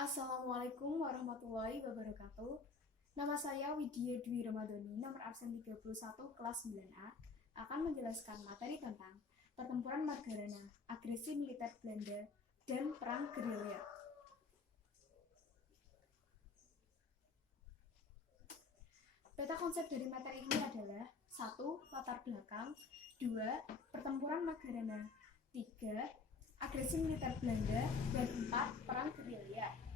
Assalamualaikum warahmatullahi wabarakatuh. Nama saya Widya Dwi Ramadhani, nomor absen 31 kelas 9A, akan menjelaskan materi tentang pertempuran Margarana, agresi militer Belanda, dan perang gerilya. Peta konsep dari materi ini adalah 1. Latar belakang, 2. Pertempuran Margarana, 3. Agresi militer Belanda, dan 4. Perang gerilya.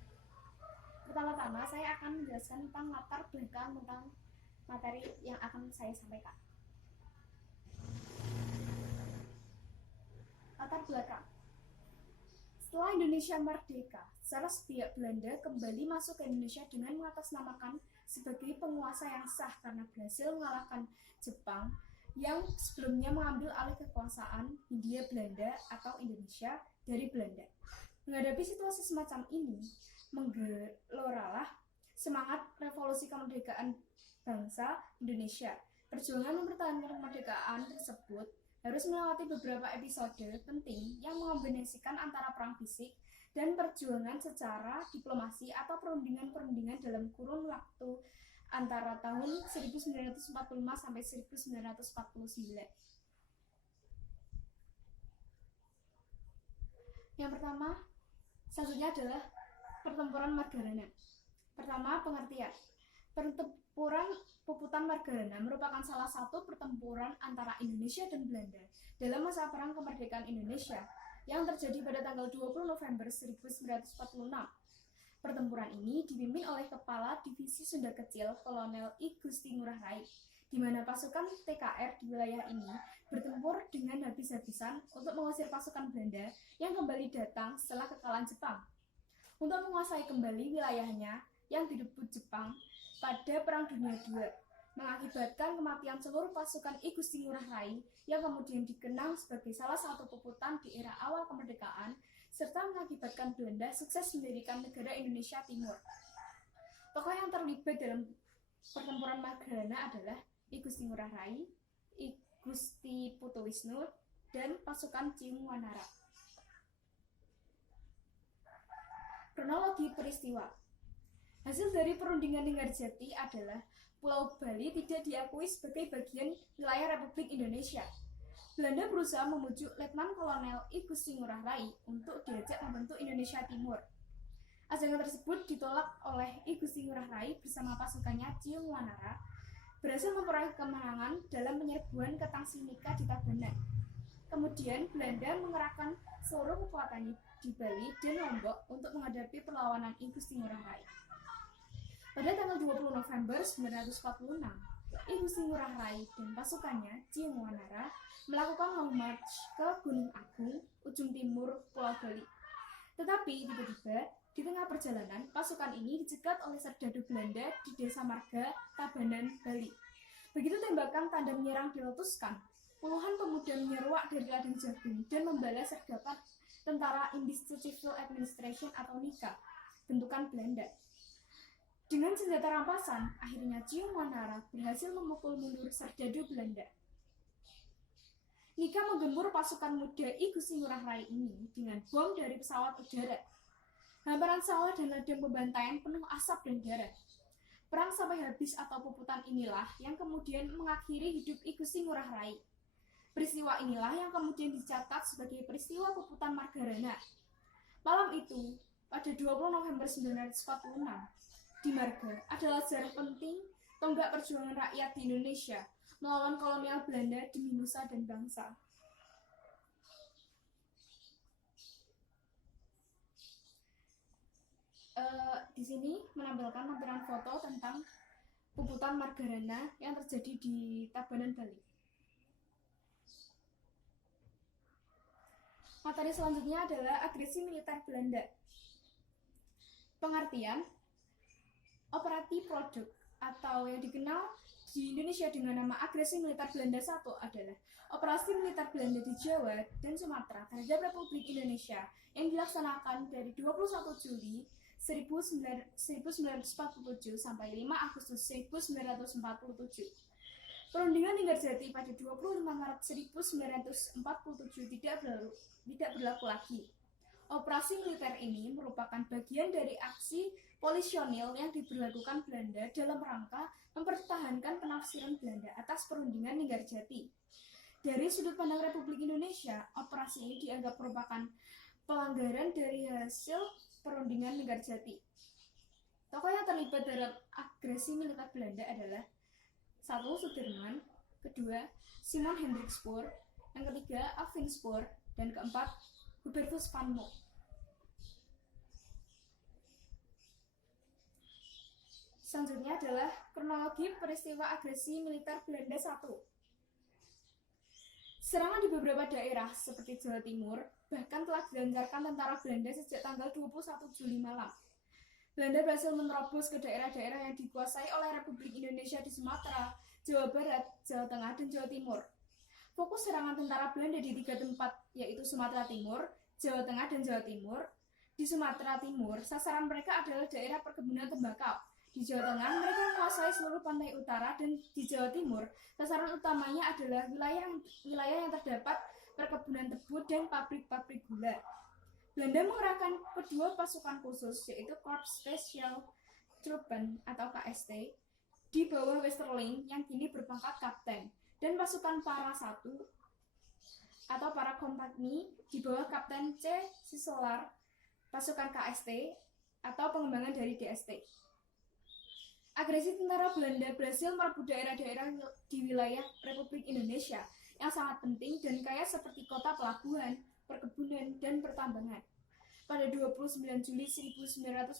Pertama-tama saya akan menjelaskan tentang latar belakang tentang materi yang akan saya sampaikan. Latar belakang. Setelah Indonesia merdeka, secara sepihak Belanda kembali masuk ke Indonesia dengan mengatasnamakan sebagai penguasa yang sah karena berhasil mengalahkan Jepang yang sebelumnya mengambil alih kekuasaan Hindia Belanda atau Indonesia dari Belanda. Menghadapi situasi semacam ini, menggeloralah semangat revolusi kemerdekaan bangsa Indonesia. Perjuangan mempertahankan kemerdekaan tersebut harus melewati beberapa episode penting yang mengombinasikan antara perang fisik dan perjuangan secara diplomasi atau perundingan-perundingan dalam kurun waktu antara tahun 1945 sampai 1949. Yang pertama, selanjutnya adalah pertempuran Margarana. Pertama, pengertian. Pertempuran Puputan Margarana merupakan salah satu pertempuran antara Indonesia dan Belanda dalam masa perang kemerdekaan Indonesia yang terjadi pada tanggal 20 November 1946. Pertempuran ini dipimpin oleh Kepala Divisi Sunda Kecil Kolonel I Gusti Ngurah Rai, di mana pasukan TKR di wilayah ini bertempur dengan habis-habisan untuk mengusir pasukan Belanda yang kembali datang setelah kekalahan Jepang, untuk menguasai kembali wilayahnya yang direbut Jepang pada Perang Dunia II, mengakibatkan kematian seluruh pasukan I Gusti Ngurah Rai yang kemudian dikenang sebagai salah satu puputan di era awal kemerdekaan, serta mengakibatkan Belanda sukses mendirikan negara Indonesia Timur. Tokoh yang terlibat dalam pertempuran Margarana adalah I Gusti Ngurah Rai, I Gusti Putu Wisnu, dan pasukan Ciung Wanara. Kronologi peristiwa. Hasil dari perundingan Linggarjati adalah Pulau Bali tidak diakui sebagai bagian wilayah Republik Indonesia. Belanda berusaha membujuk Letnan Kolonel I Gusti Ngurah Rai untuk diajak membentuk Indonesia Timur. Ajakan tersebut ditolak oleh I Gusti Ngurah Rai bersama pasukannya Ciung Wanara, berhasil memperoleh kemenangan dalam penyerbuan ke Tangsinika di Tabanan. Kemudian Belanda mengerahkan seluruh kekuatannya di Bali dan Lombok untuk menghadapi perlawanan I Gusti Ngurah Rai. Pada tanggal 20 November 1946, I Gusti Ngurah Rai dan pasukannya Ciung Wanara melakukan long march ke Gunung Agung, ujung timur Pulau Bali. Tetapi tiba-tiba di tengah perjalanan, pasukan ini dicegat oleh serdadu Belanda di Desa Marga, Tabanan, Bali. Begitu tembakan tanda menyerang diletuskan, puluhan pemuda menyeruak dari ladang jagung dan membalas sergapan Tentara Industri Civil Administration atau NICA, bentukan Belanda. Dengan senjata rampasan, akhirnya Ciung Wanara berhasil memukul mundur serdadu Belanda. NICA menggempur pasukan muda I Gusti Ngurah Rai ini dengan bom dari pesawat udara. Hamparan sawah dan ladang pembantaian penuh asap dan darah. Perang sampai habis atau puputan inilah yang kemudian mengakhiri hidup I Gusti Ngurah Rai. Peristiwa inilah yang kemudian dicatat sebagai peristiwa puputan Margarana. Malam itu, pada 20 November 1946, di Marga adalah sejarah penting tonggak perjuangan rakyat di Indonesia melawan kolonial Belanda demi nusa dan bangsa. Di sini menampilkan lampiran foto tentang puputan Margarana yang terjadi di Tabanan, Bali. Materi selanjutnya adalah agresi militer Belanda. Pengertian, operasi produk atau yang dikenal di Indonesia dengan nama agresi militer Belanda 1 adalah operasi militer Belanda di Jawa dan Sumatera terhadap Republik Indonesia yang dilaksanakan dari 21 Juli 1947 sampai 5 Agustus 1947. Perundingan Linggarjati pada 25 Maret 1947 tidak berlaku lagi. Operasi militer ini merupakan bagian dari aksi polisionil yang diberlakukan Belanda dalam rangka mempertahankan penafsiran Belanda atas perundingan Linggarjati. Dari sudut pandang Republik Indonesia, operasi ini dianggap merupakan pelanggaran dari hasil perundingan Linggarjati. Tokoh yang terlibat dalam agresi militer Belanda adalah 1. Sudirman, kedua Simon Hendrik Spoor, yang ketiga Alvin Spoor, dan keempat Hubertus van Mook. Selanjutnya adalah kronologi peristiwa agresi militer Belanda 1. Serangan di beberapa daerah seperti Jawa Timur bahkan telah dilancarkan tentara Belanda sejak tanggal 21 Juli malam. Belanda berhasil menerobos ke daerah-daerah yang dikuasai oleh Republik Indonesia di Sumatera, Jawa Barat, Jawa Tengah, dan Jawa Timur. Fokus serangan tentara Belanda di 3 tempat, yaitu Sumatera Timur, Jawa Tengah, dan Jawa Timur. Di Sumatera Timur, sasaran mereka adalah daerah perkebunan tembakau. Di Jawa Tengah, mereka menguasai seluruh pantai utara, dan di Jawa Timur, sasaran utamanya adalah wilayah yang terdapat perkebunan tebu dan pabrik-pabrik gula. Belanda mengerahkan kedua pasukan khusus, yaitu Korps Special Truppen atau KST, di bawah Westerling yang kini berpangkat kapten, dan pasukan para 1 atau para kompagni di bawah Kapten C. Sisolar, pasukan KST atau pengembangan dari DST. Agresi tentara Belanda berhasil merebut daerah-daerah di wilayah Republik Indonesia yang sangat penting dan kaya seperti kota pelabuhan, perkebunan, dan pertambangan. Pada 29 Juli 1947,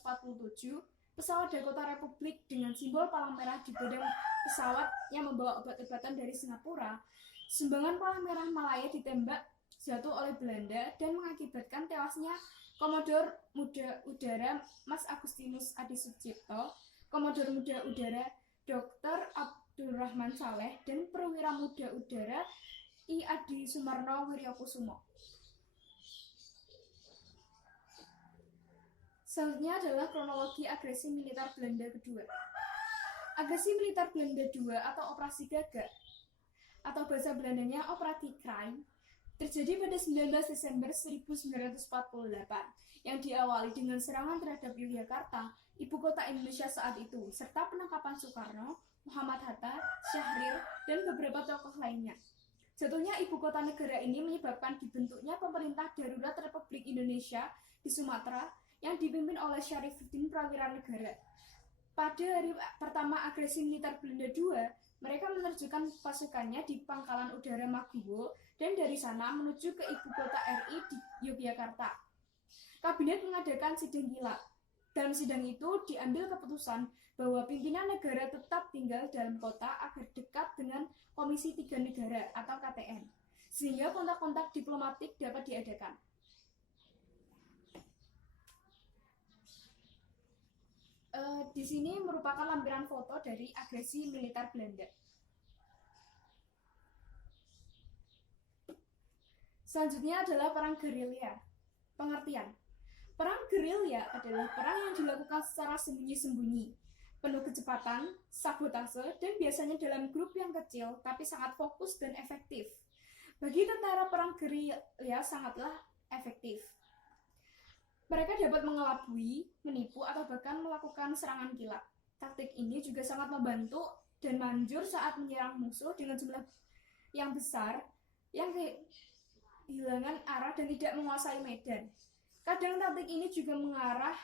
pesawat Dakota Republik dengan simbol palang merah digodam pesawat yang membawa obat-obatan dari Singapura. Sumbangan palang merah Malaya ditembak jatuh oleh Belanda dan mengakibatkan tewasnya Komodor Muda Udara Mas Agustinus Adi Sucipto, Komodor Muda Udara Dr. Abdurrahman Saleh, dan Perwira Muda Udara I Adi Sumarno Wiryokusumo. Selanjutnya adalah kronologi agresi militer Belanda kedua. Agresi militer Belanda II atau Operasi Gagak atau bahasa Belandanya Operasi Kraai terjadi pada 19 Desember 1948 yang diawali dengan serangan terhadap Yogyakarta, ibu kota Indonesia saat itu, serta penangkapan Soekarno, Muhammad Hatta, Syahrir, dan beberapa tokoh lainnya. Jatuhnya ibu kota negara ini menyebabkan dibentuknya pemerintah darurat Republik Indonesia di Sumatera yang dipimpin oleh Syarifuddin Prawira Negara. Pada hari pertama agresi militer Belanda II, mereka menerjunkan pasukannya di Pangkalan Udara Maguwo dan dari sana menuju ke ibu kota RI di Yogyakarta. Kabinet mengadakan sidang gila. Dalam sidang itu diambil keputusan bahwa pimpinan negara tetap tinggal dalam kota agar dekat dengan Komisi 3 Negara atau KTN, sehingga kontak-kontak diplomatik dapat diadakan. Di sini merupakan lampiran foto dari agresi militer Belanda. Selanjutnya adalah perang gerilya. Pengertian: perang gerilya adalah perang yang dilakukan secara sembunyi-sembunyi, penuh kecepatan, sabotase, dan biasanya dalam grup yang kecil tapi sangat fokus dan efektif. Bagi tentara, perang gerilya sangatlah efektif. Mereka dapat mengelabui, menipu, atau bahkan melakukan serangan kilat. Taktik ini juga sangat membantu dan manjur saat menyerang musuh dengan jumlah yang besar, yang kehilangan arah dan tidak menguasai medan. Kadang taktik ini juga mengarah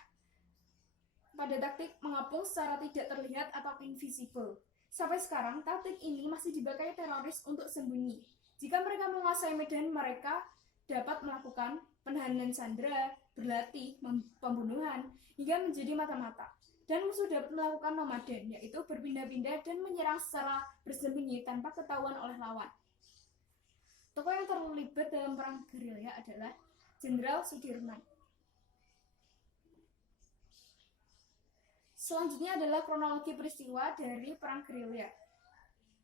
pada taktik mengapung secara tidak terlihat atau invisible. Sampai sekarang, taktik ini masih dipakai teroris untuk sembunyi. Jika mereka menguasai medan, mereka dapat melakukan penahanan sandera, berlatih, pembunuhan, hingga menjadi mata-mata. Dan musuh dapat melakukan nomaden, yaitu berpindah-pindah dan menyerang secara bersembunyi tanpa ketahuan oleh lawan. Tokoh yang terlibat dalam perang gerilya adalah Jenderal Sudirman. Selanjutnya adalah kronologi peristiwa dari perang gerilya.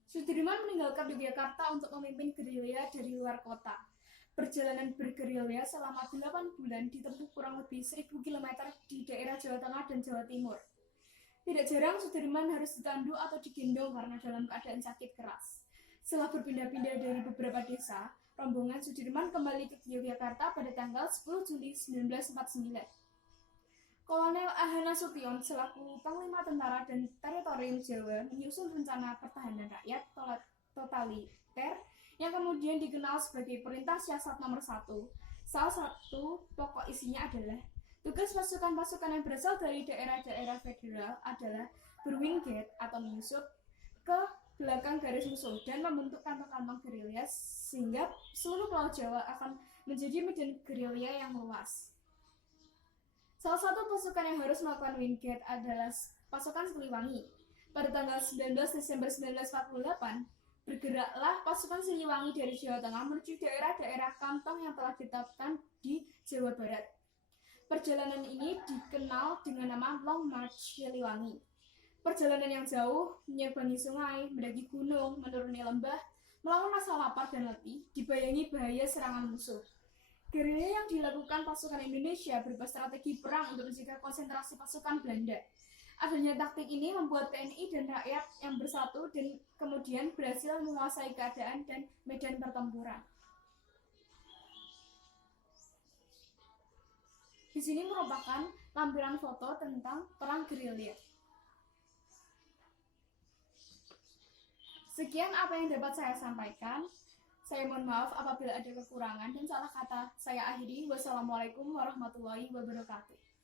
Sudirman meninggalkan Yogyakarta untuk memimpin gerilya dari luar kota. Perjalanan bergerilya selama 8 bulan ditempuh kurang lebih 1000 km di daerah Jawa Tengah dan Jawa Timur. Tidak jarang Sudirman harus ditandu atau digendong karena dalam keadaan sakit keras. Setelah berpindah-pindah dari beberapa desa, rombongan Sudirman kembali ke Yogyakarta pada tanggal 10 Juli 1949. Kolonel A.H. Nasution selaku Panglima Tentara dan Teritorium Jawa menyusun rencana pertahanan rakyat totaliter yang kemudian dikenal sebagai Perintah Siasat Nomor 1. Salah satu pokok isinya adalah tugas pasukan-pasukan yang berasal dari daerah-daerah federal adalah berwingget atau menyusup ke belakang garis musuh dan membentuk kantong-kantong gerilya sehingga seluruh Pulau Jawa akan menjadi medan gerilya yang luas. Salah satu pasukan yang harus melakukan wingget adalah pasukan Siliwangi. Pada tanggal 19 Desember 1948, bergeraklah pasukan Siliwangi dari Jawa Tengah menuju daerah-daerah kantong yang telah ditetapkan di Jawa Barat. Perjalanan ini dikenal dengan nama Long March Siliwangi. Perjalanan yang jauh, menyeberangi sungai, mendaki gunung, menuruni lembah, melawan rasa lapar dan letih, dibayangi bahaya serangan musuh. Gerilya yang dilakukan pasukan Indonesia berupa strategi perang untuk mencegah konsentrasi pasukan Belanda. Adanya taktik ini membuat TNI dan rakyat yang bersatu dan kemudian berhasil menguasai keadaan dan medan pertempuran. Di sini merupakan lampiran foto tentang perang gerilya. Sekian apa yang dapat saya sampaikan. Saya mohon maaf apabila ada kekurangan dan salah kata. Saya akhiri. Wassalamualaikum warahmatullahi wabarakatuh.